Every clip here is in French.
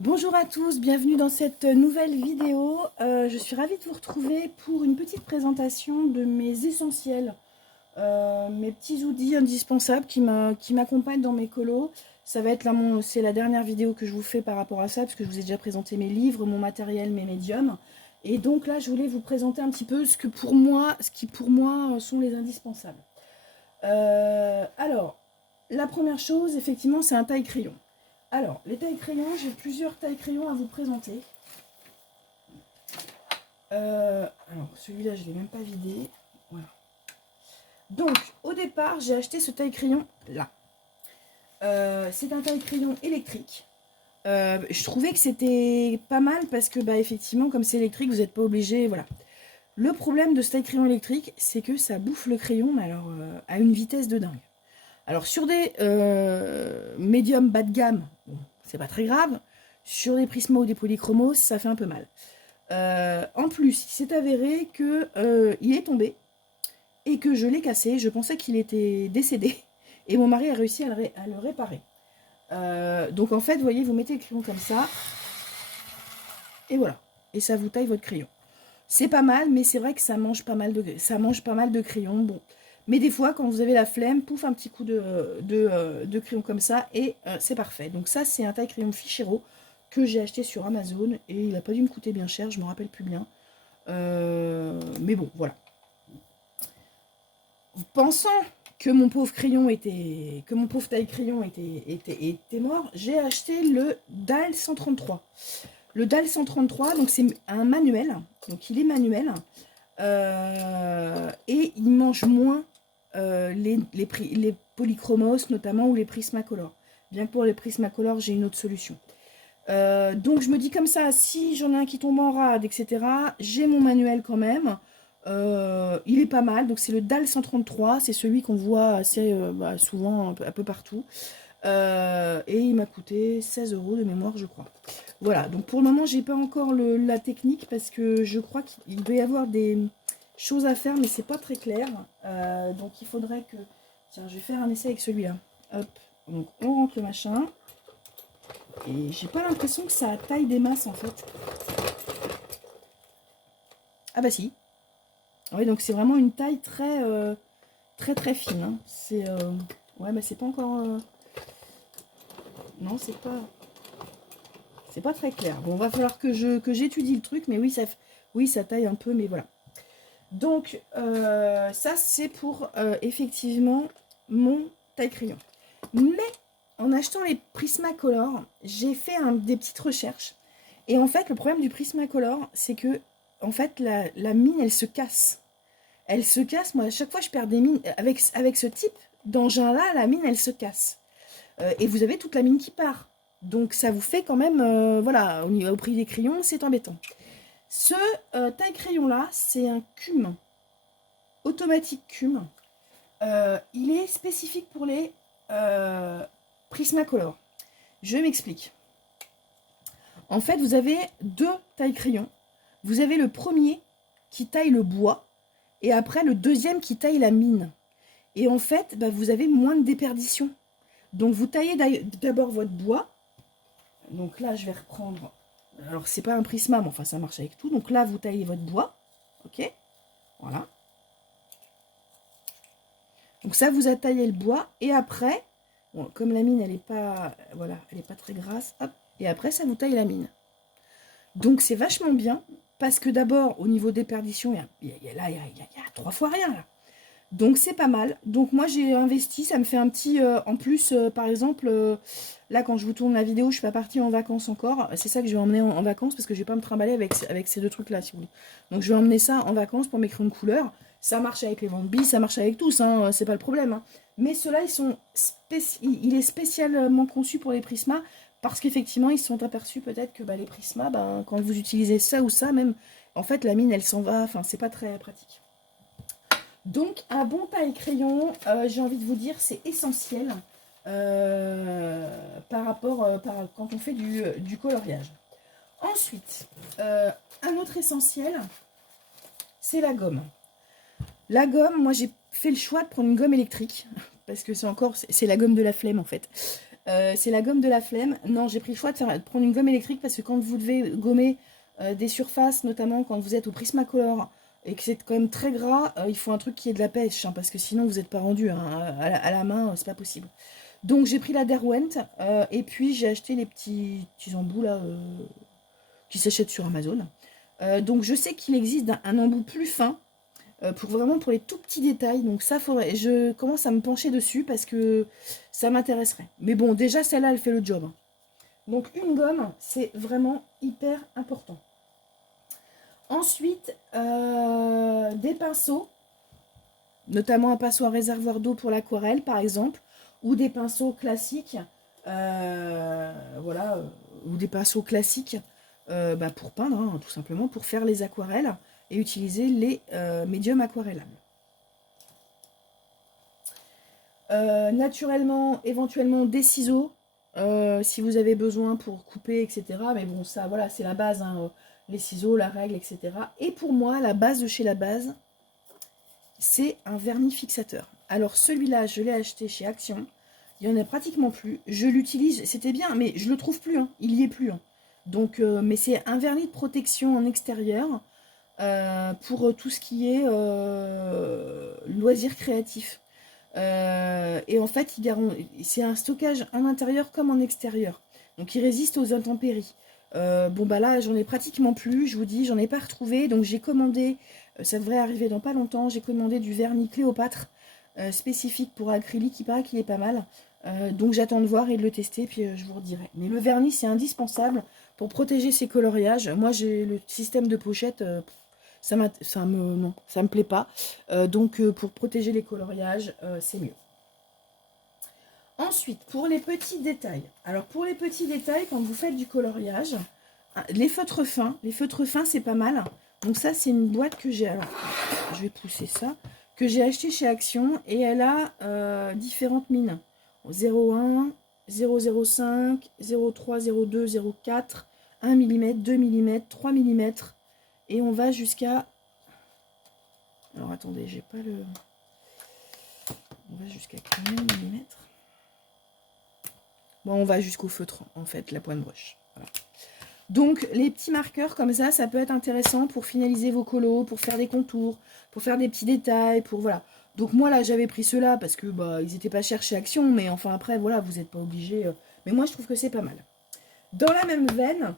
Bonjour à tous, bienvenue dans cette nouvelle vidéo. Je suis ravie de vous retrouver pour une petite présentation de mes essentiels, mes petits outils indispensables qui m'accompagnent dans mes colos. Ça va être là, c'est la dernière vidéo que je vous fais par rapport à ça, parce que je vous ai déjà présenté mes livres, mon matériel, mes médiums. Et donc là, je voulais vous présenter un petit peu ce qui pour moi sont les indispensables. Alors, la première chose, effectivement, c'est un taille-crayon. Alors, les tailles-crayons, j'ai plusieurs tailles-crayons à vous présenter. Alors, celui-là, je ne l'ai même pas vidé. Voilà. Donc, au départ, j'ai acheté ce taille-crayon-là. C'est un taille-crayon électrique. Je trouvais que c'était pas mal parce que, effectivement, comme c'est électrique, vous n'êtes pas obligé, voilà. Le problème de ce taille-crayon électrique, c'est que ça bouffe le crayon, mais alors à une vitesse de dingue. Alors, sur des médiums bas de gamme, bon, c'est pas très grave. Sur des Prisma ou des polychromos, ça fait un peu mal. En plus, il s'est avéré que il est tombé et que je l'ai cassé. Je pensais qu'il était décédé et mon mari a réussi à le réparer. Donc en fait, vous voyez, vous mettez le crayon comme ça et voilà. Et ça vous taille votre crayon. C'est pas mal, mais c'est vrai que ça mange pas mal de crayons. Bon. Mais des fois, quand vous avez la flemme, pouf, un petit coup de crayon comme ça, et c'est parfait. Donc ça, c'est un taille-crayon Fichero que j'ai acheté sur Amazon, et il n'a pas dû me coûter bien cher, je me rappelle plus bien. Mais bon, voilà. Pensant que mon pauvre taille-crayon était mort, j'ai acheté le DAL 133. Le DAL 133, donc c'est un manuel, donc il est manuel, et il mange moins les polychromos notamment ou les Prismacolor. Bien que pour les Prismacolor, j'ai une autre solution. Donc je me dis comme ça, si j'en ai un qui tombe en rade, etc., j'ai mon manuel quand même. Il est pas mal, donc c'est le DAL 133, c'est celui qu'on voit assez souvent un peu partout. Et il m'a coûté 16 € de mémoire, je crois. Voilà, donc pour le moment, j'ai pas encore la technique parce que je crois qu'il doit y avoir des choses à faire, mais c'est pas très clair. Donc il faudrait que... Tiens, je vais faire un essai avec celui-là. Hop, donc on rentre le machin. Et j'ai pas l'impression que ça taille des masses en fait. Ah bah si. Oui, donc c'est vraiment une taille très fine. Hein. C'est... Ouais, mais c'est pas encore... Non, c'est pas très clair. Bon, va falloir que j'étudie le truc, mais oui, ça taille un peu, mais voilà. Donc, ça, c'est pour, effectivement, mon taille-crayon. Mais, en achetant les Prismacolor, j'ai fait des petites recherches. Et en fait, le problème du Prismacolor, c'est que, en fait, la mine, elle se casse. Elle se casse. Moi, à chaque fois, je perds des mines. Avec ce type d'engin-là, la mine, elle se casse. Et vous avez toute la mine qui part. Donc ça vous fait quand même, voilà, au prix des crayons, c'est embêtant. Ce taille-crayon là, c'est un CUM, automatique CUM. Il est spécifique pour les Prismacolor. Je m'explique. En fait, vous avez deux taille-crayons. Vous avez le premier qui taille le bois, et après le deuxième qui taille la mine. Et en fait, vous avez moins de déperdition. Donc vous taillez d'abord votre bois. Donc là, je vais reprendre... Alors, c'est pas un prisma, mais enfin, ça marche avec tout. Donc là, vous taillez votre bois. Ok. Voilà. Donc ça, vous a taillé le bois. Et après, bon, comme la mine, elle n'est pas... Voilà, elle n'est pas très grasse. Hop. Et après, ça vous taille la mine. Donc, c'est vachement bien. Parce que d'abord, au niveau déperdition, il y a 3 fois rien, là. Donc c'est pas mal. Donc moi j'ai investi, ça me fait un petit... en plus, par exemple, là quand je vous tourne la vidéo, je suis pas partie en vacances encore. C'est ça que je vais emmener en vacances parce que je vais pas me trimballer avec ces deux trucs là, si vous voulez. Donc je vais emmener ça en vacances pour mes crayons de couleur. Ça marche avec les Wand-Bee, ça marche avec tous, hein, c'est pas le problème. Hein. Mais ceux-là, il est spécialement conçu pour les Prisma parce qu'effectivement, ils se sont aperçus peut-être que les Prisma, quand vous utilisez ça ou ça, même, en fait, la mine, elle s'en va. Enfin, c'est pas très pratique. Donc, un bon taille-crayon, j'ai envie de vous dire, c'est essentiel par rapport quand on fait du coloriage. Ensuite, un autre essentiel, c'est la gomme. La gomme, moi j'ai fait le choix de prendre une gomme électrique, parce que c'est la gomme de la flemme en fait. c'est la gomme de la flemme. Non, j'ai pris le choix de prendre une gomme électrique parce que quand vous devez gommer des surfaces, notamment quand vous êtes au Prismacolor et que c'est quand même très gras, il faut un truc qui est de la pêche, hein, parce que sinon vous n'êtes pas rendu, hein, à la main, c'est pas possible. Donc j'ai pris la Derwent et puis j'ai acheté les petits embouts là qui s'achètent sur Amazon. Donc je sais qu'il existe un embout plus fin pour les tout petits détails. Donc ça, je commence à me pencher dessus parce que ça m'intéresserait. Mais bon, déjà celle-là, elle fait le job. Donc une gomme, c'est vraiment hyper important. Ensuite, des pinceaux, notamment un pinceau à réservoir d'eau pour l'aquarelle, par exemple, ou des pinceaux classiques, voilà, ou des pinceaux classiques pour peindre, hein, tout simplement, pour faire les aquarelles et utiliser les médiums aquarellables. Naturellement, éventuellement des ciseaux, si vous avez besoin pour couper, etc. Mais bon, ça, voilà, c'est la base, hein, les ciseaux, la règle, etc. Et pour moi, la base de chez La Base, c'est un vernis fixateur. Alors celui-là, je l'ai acheté chez Action. Il n'y en a pratiquement plus. Je l'utilise, c'était bien, mais je le trouve plus. Hein. Il n'y est plus. Hein. Donc, mais c'est un vernis de protection en extérieur pour tout ce qui est loisirs créatifs. Et en fait, c'est un stockage en intérieur comme en extérieur. Donc, il résiste aux intempéries. Bon, bah là, j'en ai pratiquement plus. Je vous dis, j'en ai pas retrouvé. Donc, j'ai commandé, ça devrait arriver dans pas longtemps. J'ai commandé du vernis Cléopâtre spécifique pour acrylique. Il paraît qu'il est pas mal. Donc, j'attends de voir et de le tester. Puis, je vous redirai. Mais le vernis, c'est indispensable pour protéger ses coloriages. Moi, j'ai le système de pochette. Ça me plaît pas. Donc, pour protéger les coloriages, c'est mieux. Ensuite, pour les petits détails. Alors, pour les petits détails, quand vous faites du coloriage, les feutres fins, c'est pas mal. Donc ça, c'est une boîte que j'ai... Alors, je vais pousser ça. Que j'ai acheté chez Action. Et elle a différentes mines. 0,1, 0,05, 0,3, 0,2, 0,4, 1 mm, 2 mm, 3 mm. Et on va jusqu'à... Alors, attendez, j'ai pas le... On va jusqu'à combien de millimètres? Bon, on va jusqu'au feutre, en fait, la pointe broche. Voilà. Donc, les petits marqueurs comme ça peut être intéressant pour finaliser vos colos, pour faire des contours, pour faire des petits détails, pour voilà. Donc, moi, là, j'avais pris ceux-là parce que, bah, ils étaient pas chers chez Action, mais enfin, après, voilà, vous n'êtes pas obligés. Mais moi, je trouve que c'est pas mal. Dans la même veine,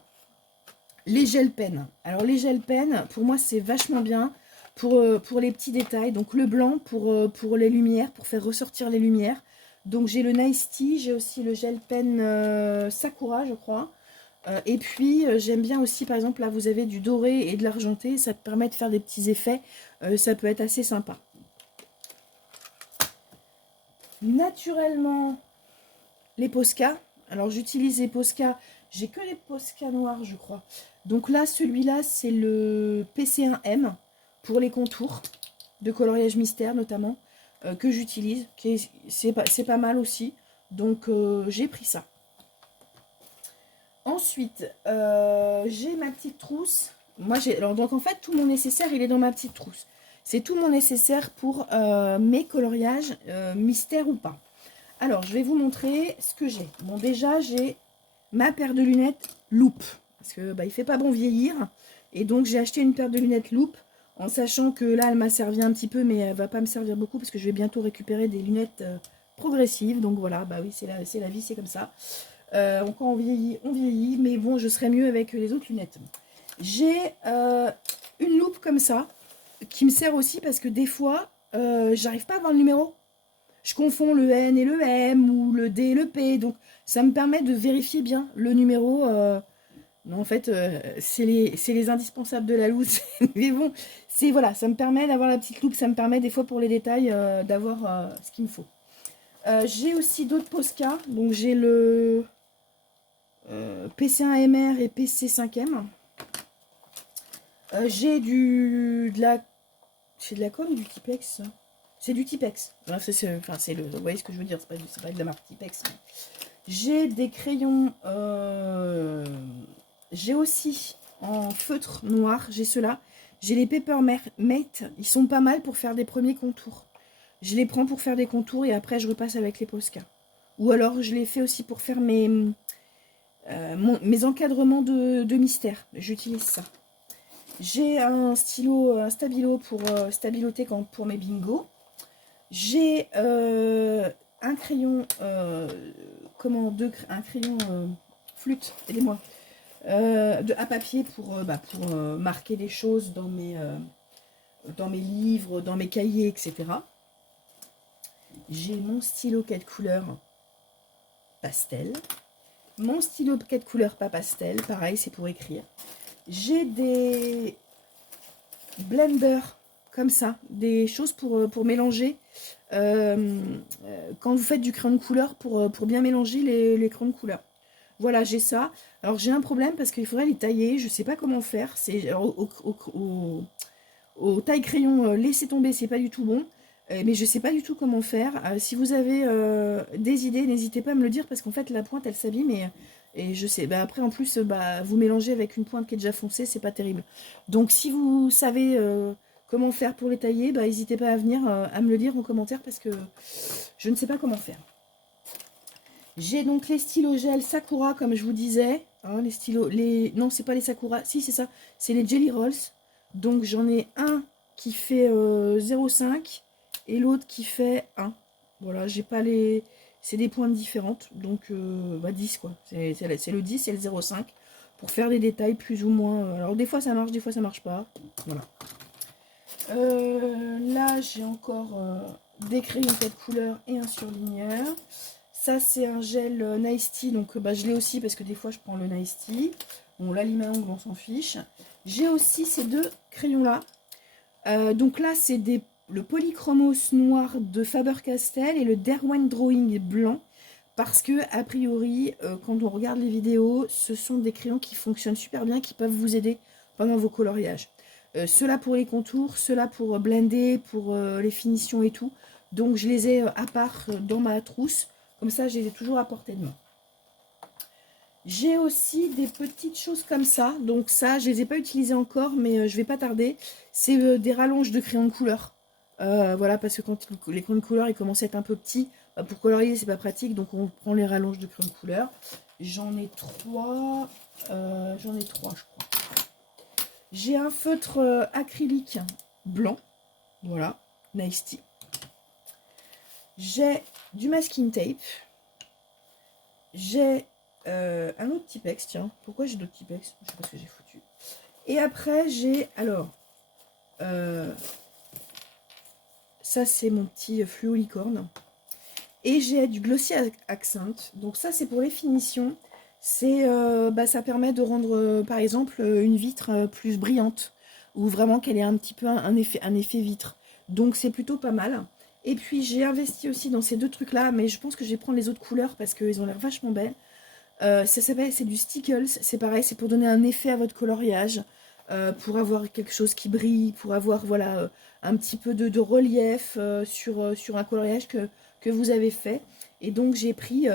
les gel pens. Alors, les gel pens, pour moi, c'est vachement bien pour les petits détails. Donc, le blanc pour les lumières, pour faire ressortir les lumières. Donc j'ai le Nice Tea, j'ai aussi le gel pen Sakura, je crois. Et puis j'aime bien aussi, par exemple, là vous avez du doré et de l'argenté, ça te permet de faire des petits effets, ça peut être assez sympa. Naturellement, les Posca. Alors j'utilise les Posca, j'ai que les Posca noirs, je crois. Donc là, celui-là, c'est le PC1M pour les contours de coloriage mystère notamment. Que j'utilise, c'est pas mal aussi, donc j'ai pris ça. Ensuite, j'ai ma petite trousse. Moi, donc en fait, tout mon nécessaire, il est dans ma petite trousse. C'est tout mon nécessaire pour mes coloriages, mystère ou pas. Alors, je vais vous montrer ce que j'ai. Bon, déjà, j'ai ma paire de lunettes loupe, parce que bah, il fait pas bon vieillir, et donc j'ai acheté une paire de lunettes loupe. En sachant que là, elle m'a servi un petit peu, mais elle va pas me servir beaucoup parce que je vais bientôt récupérer des lunettes progressives. Donc voilà, bah oui, c'est la vie, c'est comme ça. Quand on vieillit. Mais bon, je serai mieux avec les autres lunettes. J'ai une loupe comme ça, qui me sert aussi parce que des fois, j'arrive pas à voir le numéro. Je confonds le N et le M, ou le D et le P. Donc ça me permet de vérifier bien le numéro. Non, en fait, c'est les indispensables de la loupe. Mais bon, voilà, ça me permet d'avoir la petite loupe, ça me permet des fois pour les détails d'avoir ce qu'il me faut. J'ai aussi d'autres Posca, donc j'ai le PC1MR et PC5M. J'ai de la colle ou du Tipex? C'est du Tipex. Bref, vous voyez ce que je veux dire, c'est pas de la marque Tipex. Mais... J'ai des crayons... J'ai aussi en feutre noir, j'ai ceux-là. J'ai les Peppermint, ils sont pas mal pour faire des premiers contours. Je les prends pour faire des contours et après je repasse avec les Posca. Ou alors je l'ai fait aussi pour faire mes encadrements de mystère. J'utilise ça. J'ai un stylo, un stabilo pour stabiloter pour mes bingos. J'ai un crayon, un crayon flûte, aidez-moi, à papier pour marquer des choses dans mes livres, dans mes cahiers, etc. J'ai mon stylo 4 couleurs pastel. Mon stylo 4 couleurs pas pastel, pareil, c'est pour écrire. J'ai des blenders comme ça, des choses pour mélanger. Quand vous faites du crayon de couleur, pour bien mélanger les crayons de couleur. Voilà, j'ai ça. Alors j'ai un problème parce qu'il faudrait les tailler, je sais pas comment faire. C'est au taille crayon, laissez tomber, c'est pas du tout bon. Mais je sais pas du tout comment faire. Si vous avez des idées, n'hésitez pas à me le dire parce qu'en fait la pointe elle s'abîme et je sais. Bah, après en plus vous mélangez avec une pointe qui est déjà foncée, c'est pas terrible. Donc si vous savez comment faire pour les tailler, bah, n'hésitez pas à venir à me le dire en commentaire parce que je ne sais pas comment faire. J'ai donc les stylos gel Sakura comme je vous disais. Hein, les stylos, non c'est pas les Sakura, si c'est ça, c'est les Jelly Rolls. Donc j'en ai un qui fait 0,5 et l'autre qui fait 1. Voilà, j'ai pas les... C'est des pointes différentes, donc 10 quoi. C'est le 10 et le 0,5 pour faire des détails plus ou moins. Alors des fois ça marche, des fois ça marche pas. Voilà. Là j'ai encore des crayons 4 couleurs et un surligneur. Ça c'est un gel Nice Tea, donc je l'ai aussi parce que des fois je prends le Nice Tea. Bon là lime à ongles on s'en fiche. J'ai aussi ces deux crayons là. Donc là c'est le Polychromos noir de Faber-Castell et le Derwent Drawing blanc. Parce que a priori quand on regarde les vidéos, ce sont des crayons qui fonctionnent super bien, qui peuvent vous aider pendant vos coloriages. Ceux-là pour les contours, ceux-là pour blender, pour les finitions et tout. Donc je les ai à part dans ma trousse. Comme ça, je les ai toujours à portée de main. J'ai aussi des petites choses comme ça. Donc ça, je ne les ai pas utilisées encore, mais je vais pas tarder. C'est des rallonges de crayons de couleur. Voilà, parce que quand les crayons de couleur ils commencent à être un peu petits, pour colorier, c'est pas pratique. Donc on prend les rallonges de crayons de couleur. J'en ai trois. Je crois. J'ai un feutre acrylique blanc. Voilà, Nice Tea. J'ai du masking tape. J'ai un autre Tipex, tiens. Pourquoi j'ai d'autres Tipex? Je sais pas ce que j'ai foutu. Et après, j'ai, alors, ça c'est mon petit fluo licorne. Et j'ai du Glossy Accent. Donc ça c'est pour les finitions. C'est, ça permet de rendre, par exemple, une vitre plus brillante. Ou vraiment qu'elle ait un petit peu un effet vitre. Donc c'est plutôt pas mal. Et puis j'ai investi aussi dans ces deux trucs là. Mais je pense que je vais prendre les autres couleurs parce qu'ils ont l'air vachement belles. Ça s'appelle, c'est du Stickles, c'est pareil, c'est pour donner un effet à votre coloriage, pour avoir quelque chose qui brille, pour avoir voilà un petit peu de relief sur un coloriage que vous avez fait. Et donc j'ai pris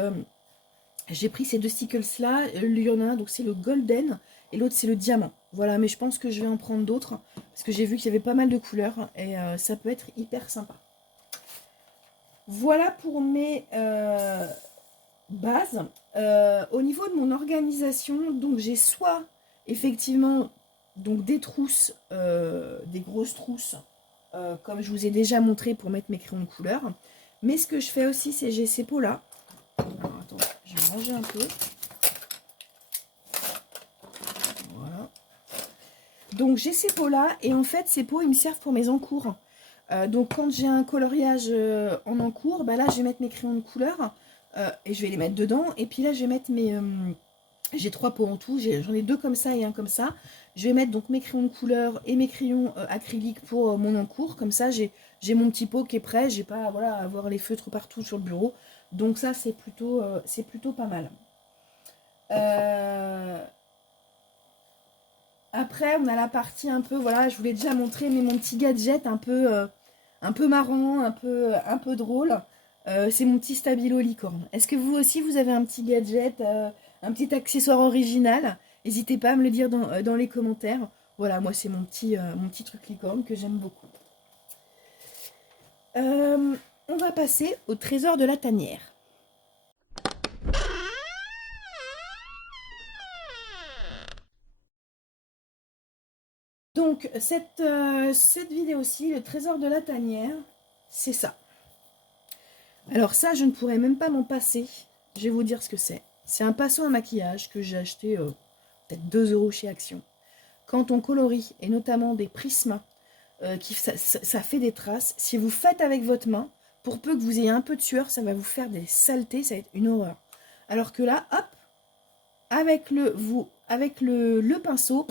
ces deux Stickles là, il y en a un, donc c'est le golden et l'autre c'est le diamant. Voilà, mais je pense que je vais en prendre d'autres parce que j'ai vu qu'il y avait pas mal de couleurs et ça peut être hyper sympa. Voilà pour mes base. Au niveau de mon organisation, donc j'ai soit effectivement donc des trousses, des grosses trousses, comme je vous ai déjà montré pour mettre mes crayons de couleur. Mais ce que je fais aussi, c'est j'ai ces pots là. Alors, attends, je vais ranger un peu. Voilà. Donc j'ai ces pots là et en fait ces pots ils me servent pour mes encours. Donc quand j'ai un coloriage en encours, là je vais mettre mes crayons de couleur. Et je vais les mettre dedans. Et puis là, je vais mettre mes... j'ai 3 pots en tout. J'en ai 2 comme ça et un comme ça. Je vais mettre donc mes crayons de couleur et mes crayons acryliques pour mon encours. Comme ça, j'ai mon petit pot qui est prêt. J'ai pas à avoir les feutres partout sur le bureau. Donc ça, c'est plutôt pas mal. Après, on a la partie un peu... Voilà, je vous l'ai déjà montré, mais mon petit gadget un peu marrant, un peu drôle. C'est mon petit stabilo licorne. Est-ce que vous aussi, vous avez un petit gadget, un petit accessoire original? N'hésitez pas à me le dire dans les commentaires. Voilà, moi, c'est mon petit truc licorne que j'aime beaucoup. On va passer au trésor de la tanière. Donc, cette vidéo-ci, le trésor de la tanière, c'est ça. Alors ça, je ne pourrais même pas m'en passer. Je vais vous dire ce que c'est. C'est un pinceau à maquillage que j'ai acheté peut-être 2 € chez Action. Quand on colorie, et notamment des prismas, ça fait des traces. Si vous faites avec votre main, pour peu que vous ayez un peu de sueur, ça va vous faire des saletés, ça va être une horreur. Alors que là, hop, avec le pinceau,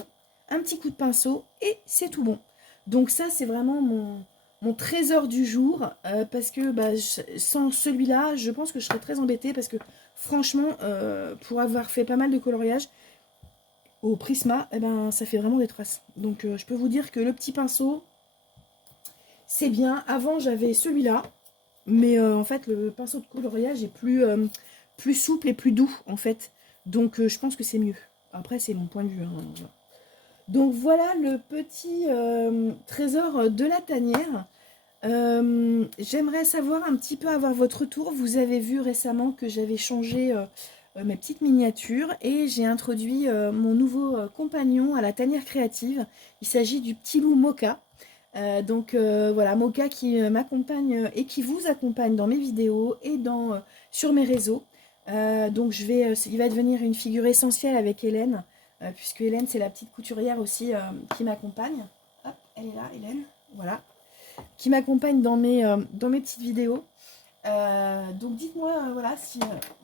un petit coup de pinceau, et c'est tout bon. Donc ça, c'est vraiment mon trésor du jour, parce que sans celui-là, je pense que je serais très embêtée, parce que franchement, pour avoir fait pas mal de coloriage, au Prisma, eh ben, ça fait vraiment des traces. Donc je peux vous dire que le petit pinceau, c'est bien. Avant, j'avais celui-là, mais en fait, le pinceau de coloriage est plus souple et plus doux, en fait. Donc je pense que c'est mieux. Après, c'est mon point de vue, hein. Donc voilà le petit trésor de la tanière. J'aimerais savoir un petit peu, avoir votre retour. Vous avez vu récemment que j'avais changé mes petites miniatures et j'ai introduit mon nouveau compagnon à la tanière créative. Il s'agit du petit loup Mocha. Voilà, Mocha qui m'accompagne et qui vous accompagne dans mes vidéos et sur mes réseaux. Donc il va devenir une figure essentielle avec Hélène, puisque Hélène c'est la petite couturière aussi qui m'accompagne. Hop, elle est là, Hélène, voilà, qui m'accompagne dans mes petites vidéos. Donc dites-moi, voilà, si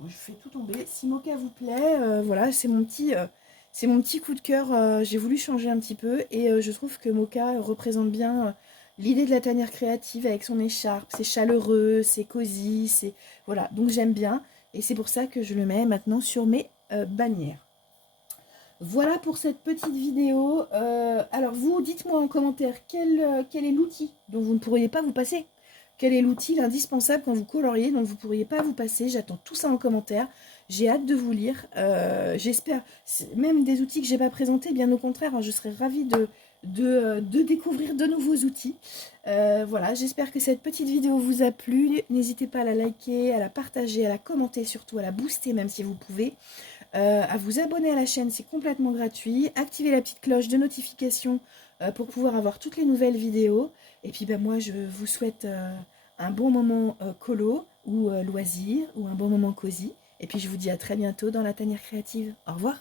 je fais tout tomber, si Mocha vous plaît, voilà, c'est mon petit coup de cœur. J'ai voulu changer un petit peu et je trouve que Mocha représente bien l'idée de la tanière créative avec son écharpe. C'est chaleureux, c'est cosy, voilà, donc j'aime bien et c'est pour ça que je le mets maintenant sur mes bannières. Voilà pour cette petite vidéo. Alors vous, dites-moi en commentaire quel est l'outil dont vous ne pourriez pas vous passer. Quel est l'outil, l'indispensable quand vous coloriez, dont vous ne pourriez pas vous passer. J'attends tout ça en commentaire. J'ai hâte de vous lire. J'espère, même des outils que je n'ai pas présentés, bien au contraire, hein, je serais ravie de découvrir de nouveaux outils. Voilà, j'espère que cette petite vidéo vous a plu. N'hésitez pas à la liker, à la partager, à la commenter, surtout à la booster même si vous pouvez. À vous abonner à la chaîne, c'est complètement gratuit. Activez la petite cloche de notification pour pouvoir avoir toutes les nouvelles vidéos. Et puis moi, je vous souhaite un bon moment colo ou loisir, ou un bon moment cosy. Et puis je vous dis à très bientôt dans la tanière créative. Au revoir.